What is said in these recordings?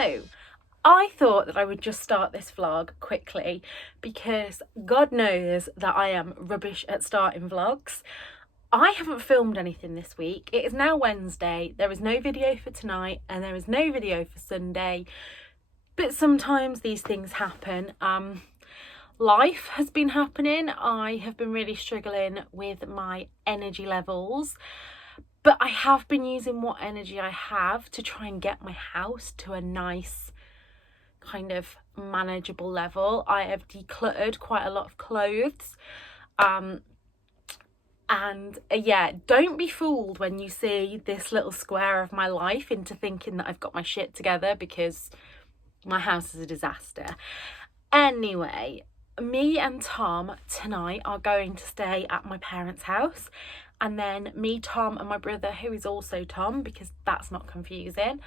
So I thought that I would just start this vlog quickly because God knows that I am rubbish at starting vlogs. I haven't filmed anything this week. It is now Wednesday. There is no video for tonight and there is no video for Sunday. But sometimes these things happen. Life has been happening. I have been really struggling with my energy levels. But I have been using what energy I have to try and get my house to a nice kind of manageable level. I have decluttered quite a lot of clothes. Yeah, don't be fooled when you see this little square of my life into thinking that I've got my shit together, because my house is a disaster. Anyway, me and Tom tonight are going to stay at my parents' house, and then me, Tom and my brother, who is also Tom because that's not confusing,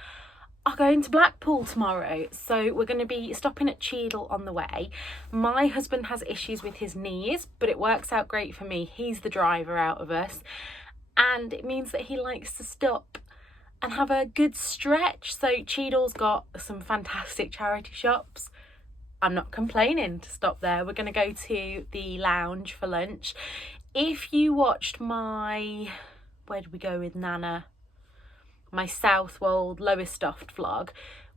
are going to Blackpool tomorrow. So we're going to be stopping at Cheadle on the way. My husband has issues with his knees, but it works out great for me. He's the driver out of us, and it means that he likes to stop and have a good stretch. So Cheadle's got some fantastic charity shops. I'm not complaining to stop there. We're going to go to the lounge for lunch. If you watched my, where did we go with Nana? My Southwold Lowestoft vlog,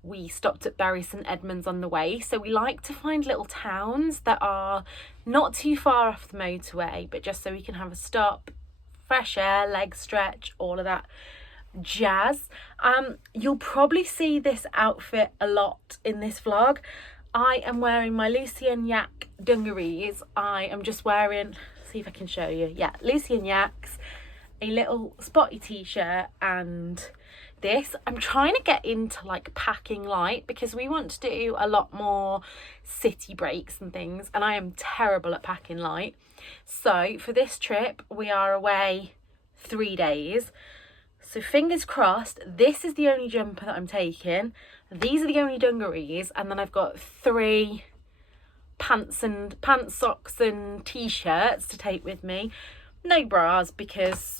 we stopped at Bury St Edmunds on the way. So we like to find little towns that are not too far off the motorway, but just so we can have a stop, fresh air, leg stretch, all of that jazz. You'll probably see this outfit a lot in this vlog. I am wearing my Lucy and Yak dungarees. I am just wearing, see if I can show you, yeah, Lucy and Yaks, a little spotty t-shirt, and this. I'm trying to get into like packing light because we want to do a lot more city breaks and things, and I am terrible at packing light. So for this trip we are away 3 days. So fingers crossed, this is the only jumper that I'm taking. These are the only dungarees, and then I've got 3 pants, socks and t-shirts to take with me. No bras, because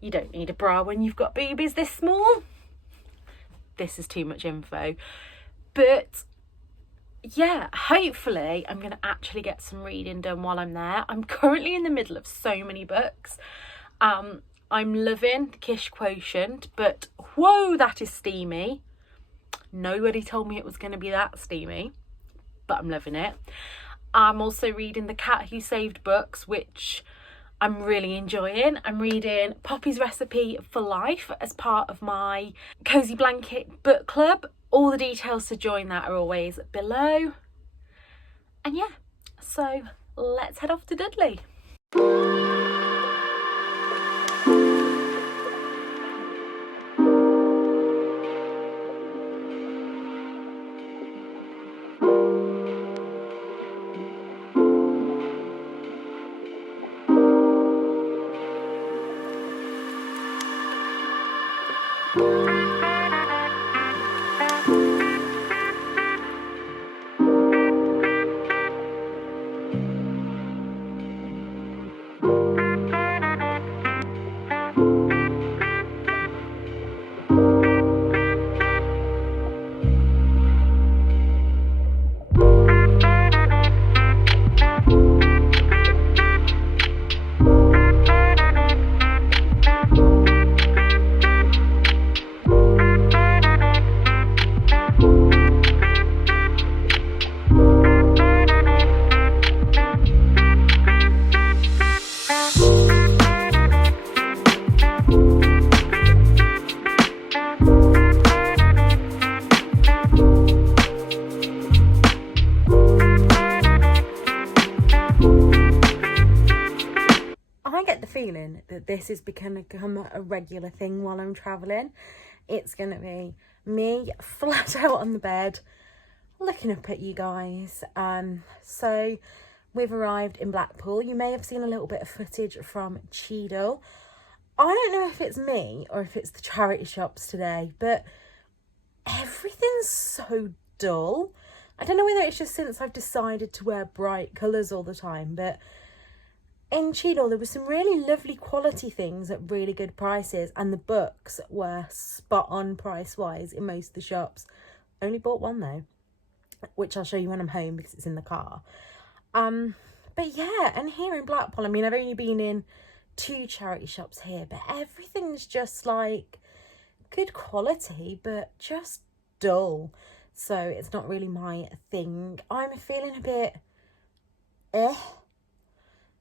you don't need a bra when you've got boobies this small. This is too much info. But yeah, hopefully I'm going to actually get some reading done while I'm there. I'm currently in the middle of so many books. I'm loving the Kish Quotient, but whoa, that is steamy. Nobody told me it was going to be that steamy, but I'm loving it. I'm also reading The Cat Who Saved Books, which I'm really enjoying. I'm reading Poppy's Recipe for Life as part of my Cozy Blanket book club. All the details to join that are always below. And yeah, so let's head off to Dudley. That this is going to become a regular thing while I'm travelling. It's going to be me flat out on the bed looking up at you guys. So we've arrived in Blackpool. You may have seen a little bit of footage from Cheadle. I don't know if it's me or if it's the charity shops today, but everything's so dull. I don't know whether it's just since I've decided to wear bright colours all the time, but in Cheadle, there were some really lovely quality things at really good prices, and the books were spot on price-wise in most of the shops. Only bought one though, which I'll show you when I'm home because it's in the car. But yeah, and here in Blackpool, I mean, I've only been in 2 charity shops here, but everything's just like good quality, but just dull. So it's not really my thing. I'm feeling a bit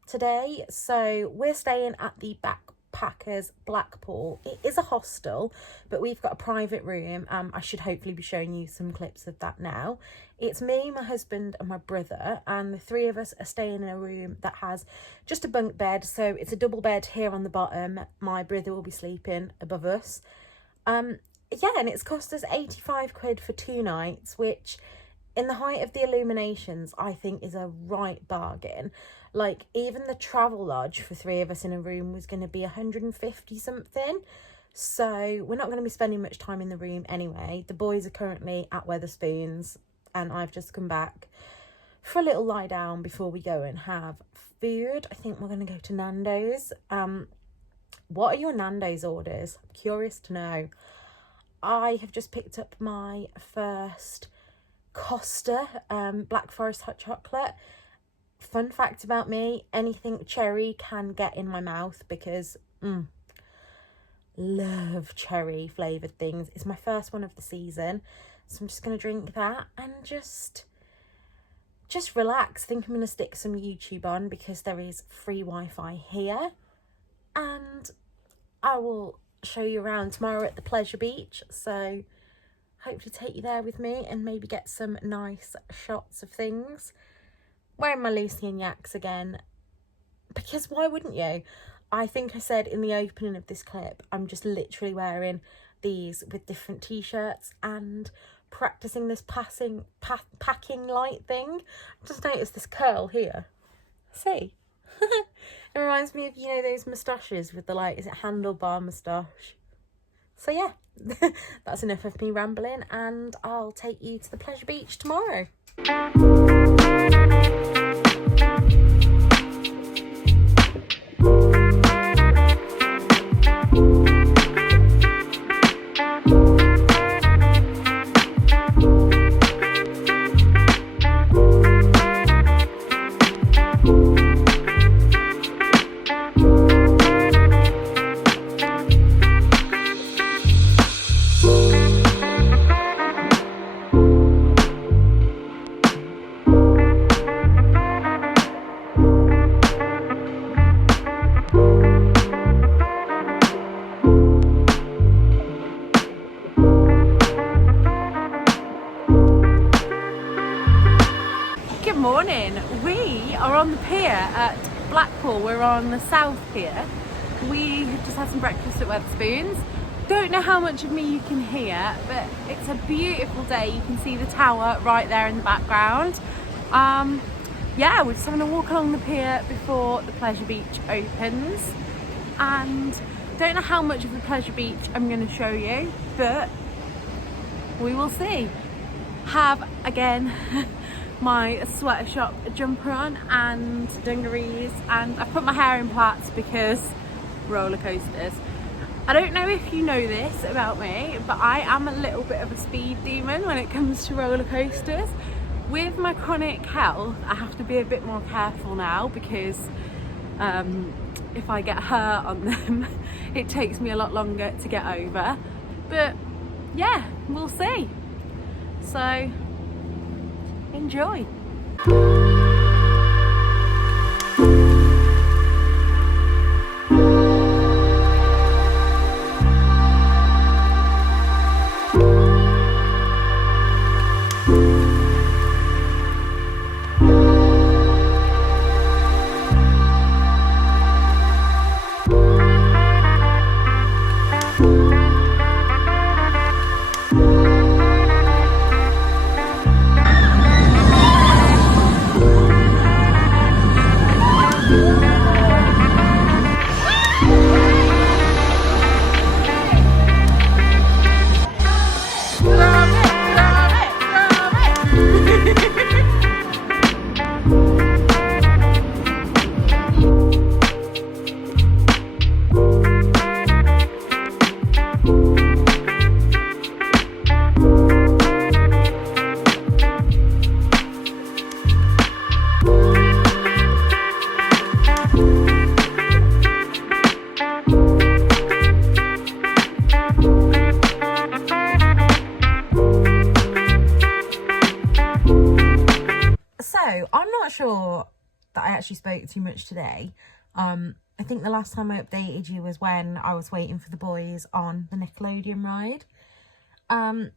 today. So we're staying at the Backpackers Blackpool. It is a hostel, but we've got a private room. I should hopefully be showing you some clips of that now. It's me, my husband and my brother, and the 3 of us are staying in a room that has just a bunk bed. So it's a double bed here on the bottom. My brother will be sleeping above us. Yeah, and it's cost us 85 quid for 2 nights, which in the height of the Illuminations, I think is a right bargain. Like, even the travel lodge for 3 of us in a room was going to be 150 something. So we're not going to be spending much time in the room anyway. The boys are currently at Wetherspoons, and I've just come back for a little lie down before we go and have food. I think we're going to go to Nando's. What are your Nando's orders? I'm curious to know. I have just picked up my first Costa Black Forest hot chocolate. Fun fact about me, anything cherry can get in my mouth because love cherry flavoured things. It's my first one of the season, so I'm just going to drink that and just relax. I think I'm going to stick some YouTube on because there is free Wi-Fi here, and I will show you around tomorrow at the Pleasure Beach, so hopefully take you there with me and maybe get some nice shots of things. Wearing my Lucy and Yaks again, because why wouldn't you? I think I said in the opening of this clip, I'm just literally wearing these with different t-shirts and practicing this packing light thing. I just noticed this curl here. See? It reminds me of, you know, those moustaches with the, like, is it handlebar moustache? So yeah, that's enough of me rambling, and I'll take you to the Pleasure Beach tomorrow. We are on the pier at Blackpool. We're on the South Pier. We just had some breakfast at Wetherspoons. Don't know how much of me you can hear, but it's a beautiful day. You can see the tower right there in the background. Yeah, we're just having a walk along the pier before the Pleasure Beach opens, and don't know how much of the Pleasure Beach I'm going to show you, but we will see. Have again my sweater shop jumper on and dungarees, and I put my hair in plaits because roller coasters. I don't know if you know this about me, but I am a little bit of a speed demon when it comes to roller coasters. With my chronic health, I have to be a bit more careful now because if I get hurt on them, it takes me a lot longer to get over. But yeah, we'll see. So enjoy. actually spoke too much today. I think the last time I updated you was when I was waiting for the boys on the Nickelodeon ride. The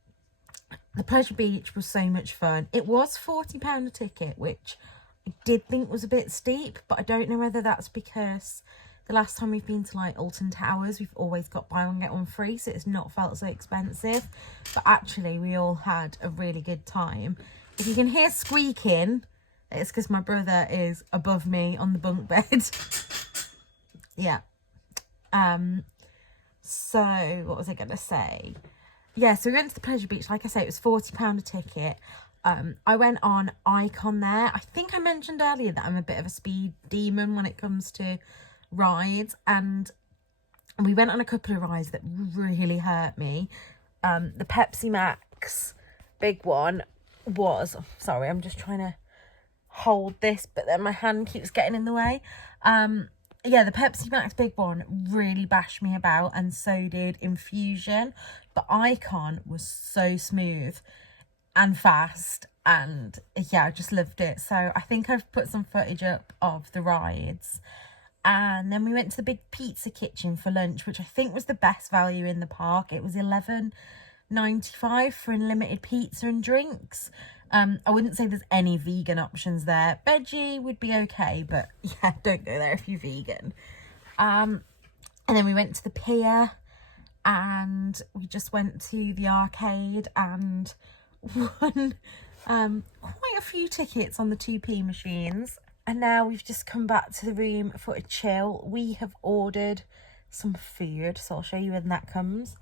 Pleasure Beach was so much fun. It was £40 a ticket, which I did think was a bit steep, but I don't know whether that's because the last time we've been to like Alton Towers, we've always got buy one get one free, so it's not felt so expensive. But actually, we all had a really good time. If you can hear squeaking, it's because my brother is above me on the bunk bed. Yeah. So what was I gonna say? Yeah, so we went to the Pleasure Beach. Like I say, it was £40 a ticket. I went on Icon there. I think I mentioned earlier that I'm a bit of a speed demon when it comes to rides, and we went on a couple of rides that really hurt me. The Pepsi Max big one was, sorry, I'm just trying to hold this, but then my hand keeps getting in the way. Yeah, the Pepsi Max big one really bashed me about, and so did Infusion, but Icon was so smooth and fast, and yeah, I just loved it. So I think I've put some footage up of the rides. And then we went to the big pizza kitchen for lunch, which I think was the best value in the park. It was $11.95 for unlimited pizza and drinks. I wouldn't say there's any vegan options there. Veggie would be okay, but yeah, don't go there if you're vegan. And then we went to the Pier, and we just went to the arcade and won quite a few tickets on the 2p machines. And now we've just come back to the room for a chill. We have ordered some food, so I'll show you when that comes.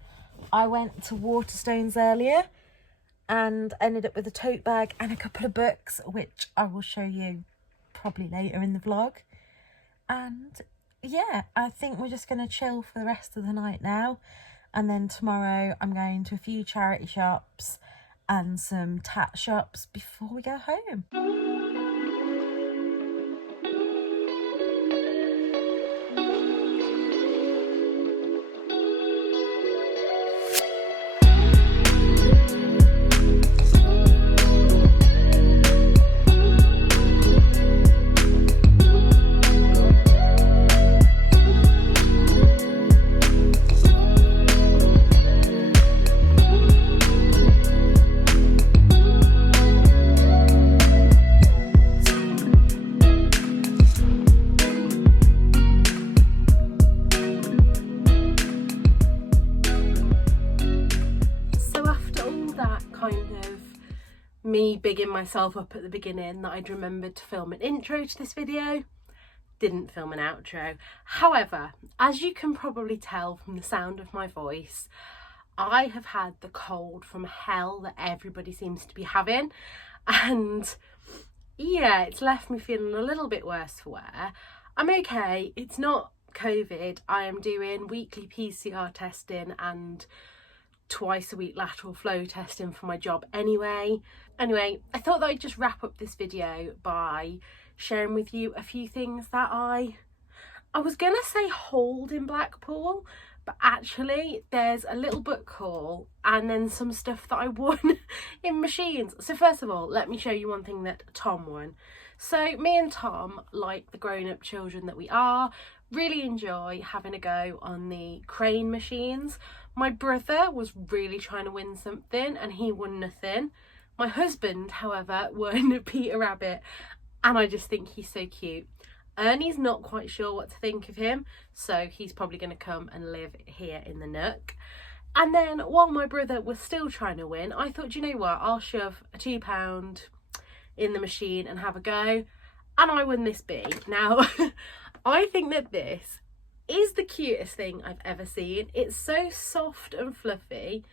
I went to Waterstones earlier and ended up with a tote bag and a couple of books, which I will show you probably later in the vlog. And yeah, I think we're just going to chill for the rest of the night now. And then tomorrow I'm going to a few charity shops and some tat shops before we go home. Me bigging myself up at the beginning that I'd remembered to film an intro to this video, didn't film an outro. However, as you can probably tell from the sound of my voice, I have had the cold from hell that everybody seems to be having, and yeah, it's left me feeling a little bit worse for wear. I'm okay, it's not COVID. I am doing weekly PCR testing and twice a week lateral flow testing for my job anyway. Anyway, I thought that I'd just wrap up this video by sharing with you a few things that I was gonna say hauled in Blackpool, but actually there's a little book haul and then some stuff that I won in machines. So first of all, let me show you one thing that Tom won. So me and Tom, like the grown-up children that we are, really enjoy having a go on the crane machines. My brother was really trying to win something and he won nothing. My husband, however, won Peter Rabbit, and I just think he's so cute. Ernie's not quite sure what to think of him, so he's probably going to come and live here in the Nook. And then while my brother was still trying to win, I thought, you know what, I'll shove a £2 in the machine and have a go. And I won this bee. Now, I think that this is the cutest thing I've ever seen. It's so soft and fluffy,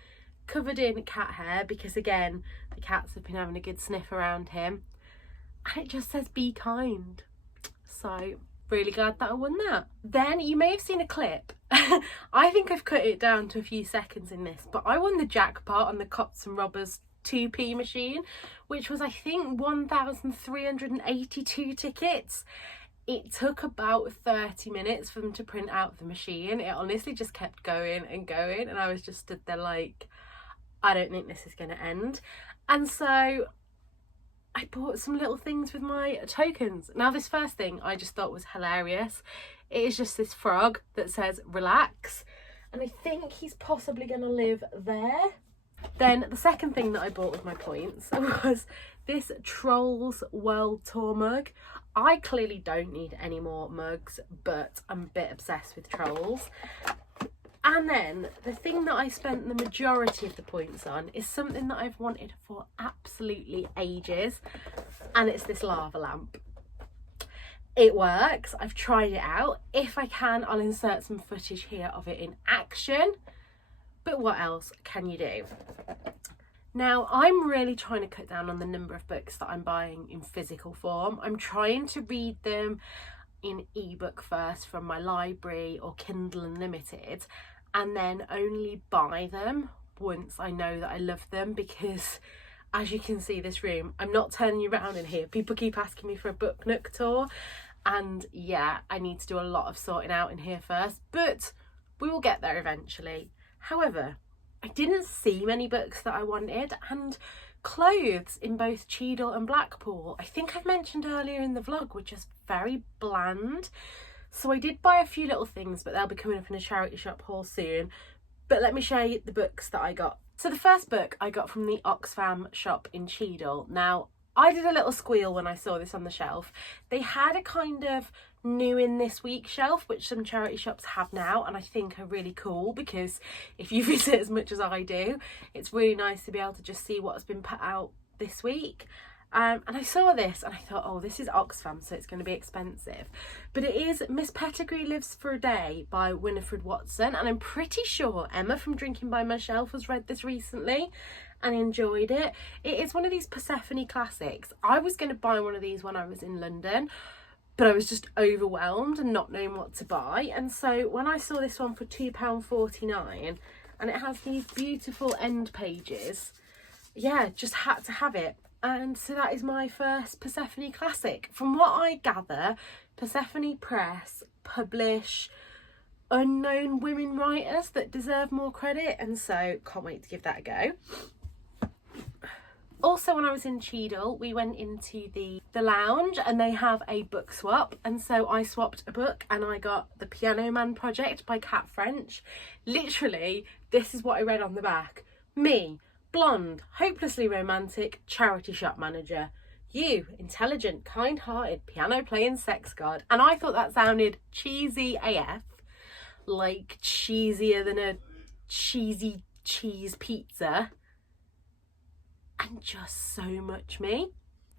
covered in cat hair, because again, the cats have been having a good sniff around him. And it just says, be kind. So, really glad that I won that. Then you may have seen a clip. I think I've cut it down to a few seconds in this, but I won the jackpot on the Cops and Robbers 2p machine, which was, I think, 1,382 tickets. It took about 30 minutes for them to print out the machine. It honestly just kept going and going, and I was just stood there like, I don't think this is going to end. And so I bought some little things with my tokens. Now this first thing I just thought was hilarious. It is just this frog that says relax, and I think he's possibly going to live there. Then the second thing that I bought with my points was this Trolls World Tour mug. I clearly don't need any more mugs, but I'm a bit obsessed with Trolls. And then the thing that I spent the majority of the points on is something that I've wanted for absolutely ages, and it's this lava lamp. It works. I've tried it out. If I can, I'll insert some footage here of it in action. But what else can you do? Now, I'm really trying to cut down on the number of books that I'm buying in physical form. I'm trying to read them in ebook first from my library or Kindle Unlimited, and then only buy them once I know that I love them, because as you can see this room, I'm not turning you around in here. People keep asking me for a book nook tour, and yeah, I need to do a lot of sorting out in here first, but we will get there eventually. However, I didn't see many books that I wanted, and clothes in both Cheadle and Blackpool, I think I've mentioned earlier in the vlog, were just very bland. So I did buy a few little things, but they'll be coming up in a charity shop haul soon. But let me show you the books that I got. So the first book I got from the Oxfam shop in Cheadle. Now, I did a little squeal when I saw this on the shelf. They had a kind of new in this week shelf, which some charity shops have now, and I think are really cool, because if you visit as much as I do, it's really nice to be able to just see what's been put out this week. And I saw this and I thought, oh, this is Oxfam, so it's going to be expensive. But it is Miss Pettigrew Lives for a Day by Winifred Watson, and I'm pretty sure Emma from Drinking by My Shelf has read this recently and enjoyed it. It is one of these Persephone classics. I was going to buy one of these when I was in London, but I was just overwhelmed and not knowing what to buy. And so when I saw this one for £2.49, and it has these beautiful end pages, yeah, just had to have it. And so that is my first Persephone classic. From what I gather, Persephone Press publish unknown women writers that deserve more credit, and so can't wait to give that a go. Also, when I was in Cheadle, we went into the lounge and they have a book swap, and so I swapped a book and I got The Piano Man Project by Cat French. Literally, this is what I read on the back. Me, blonde, hopelessly romantic, charity shop manager. You, intelligent, kind-hearted, piano-playing sex god. And I thought that sounded cheesy AF, like cheesier than a cheesy cheese pizza, and just so much me.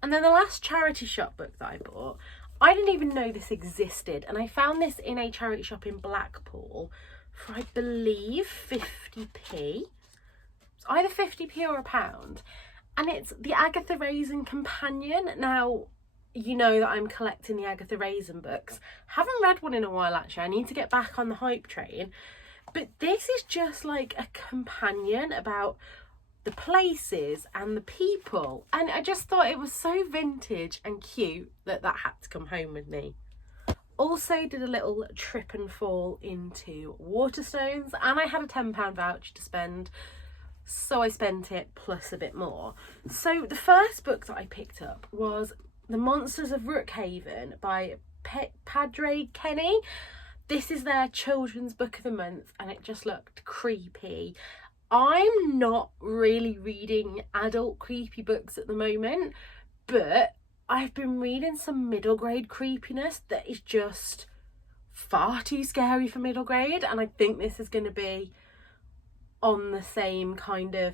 And then the last charity shop book that I bought, I didn't even know this existed, and I found this in a charity shop in Blackpool for, I believe, 50p. It's either 50p or £1, and it's the Agatha Raisin Companion. Now, you know that I'm collecting the Agatha Raisin books. Haven't read one in a while, actually. I need to get back on the hype train. But this is just like a companion about the places and the people, and I just thought it was so vintage and cute that had to come home with me. Also did a little trip and fall into Waterstones, and I had a £10 voucher to spend, so I spent it plus a bit more. So the first book that I picked up was The Monsters of Rookhaven by Paidrig Kenney. This is their children's book of the month, and it just looked creepy. I'm not really reading adult creepy books at the moment, but I've been reading some middle grade creepiness that is just far too scary for middle grade, and I think this is going to be on the same kind of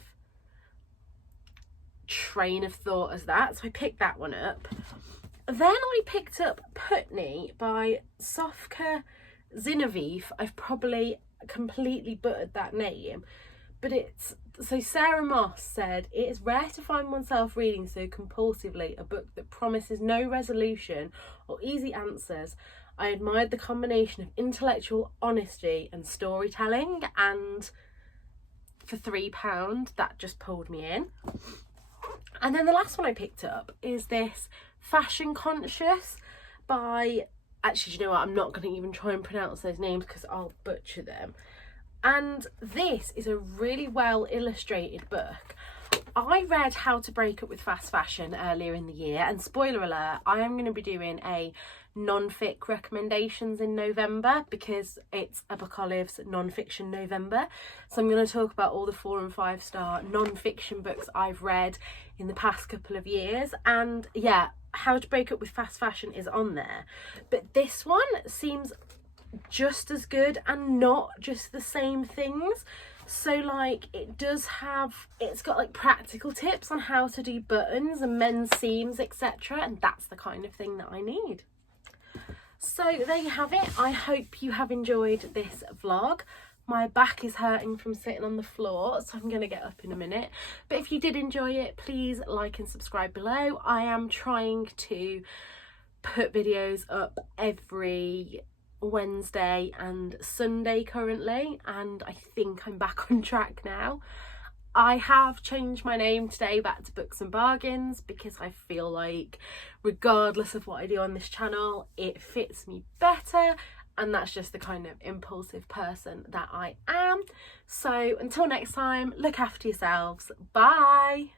train of thought as that, so I picked that one up. Then I picked up Putney by Sofka Zinovieff. I've probably completely butchered that name, but it's, so Sarah Moss said, "It is rare to find oneself reading so compulsively a book that promises no resolution or easy answers. I admired the combination of intellectual honesty and storytelling," and for £3 that just pulled me in. And then the last one I picked up is this Fashion Conscious by, actually, do you know what, I'm not going to even try and pronounce those names because I'll butcher them. And this is a really well illustrated book. I read How to Break Up with Fast Fashion earlier in the year, and spoiler alert, I am going to be doing a non-fic recommendations in November because it's a Book Olive's non-fiction November. So I'm going to talk about all the 4 and 5 star non-fiction books I've read in the past couple of years, and yeah, How to Break Up with Fast Fashion is on there, but this one seems just as good and not just the same things. So like it's got like practical tips on how to do buttons and men's seams, etc., and that's the kind of thing that I need. So there you have it. I hope you have enjoyed this vlog. My back is hurting from sitting on the floor, so I'm going to get up in a minute. But if you did enjoy it, please like and subscribe below. I am trying to put videos up every Wednesday and Sunday currently, and I think I'm back on track now. I have changed my name today back to Books and Bargains because I feel like regardless of what I do on this channel, it fits me better, and that's just the kind of impulsive person that I am. So until next time, look after yourselves. Bye.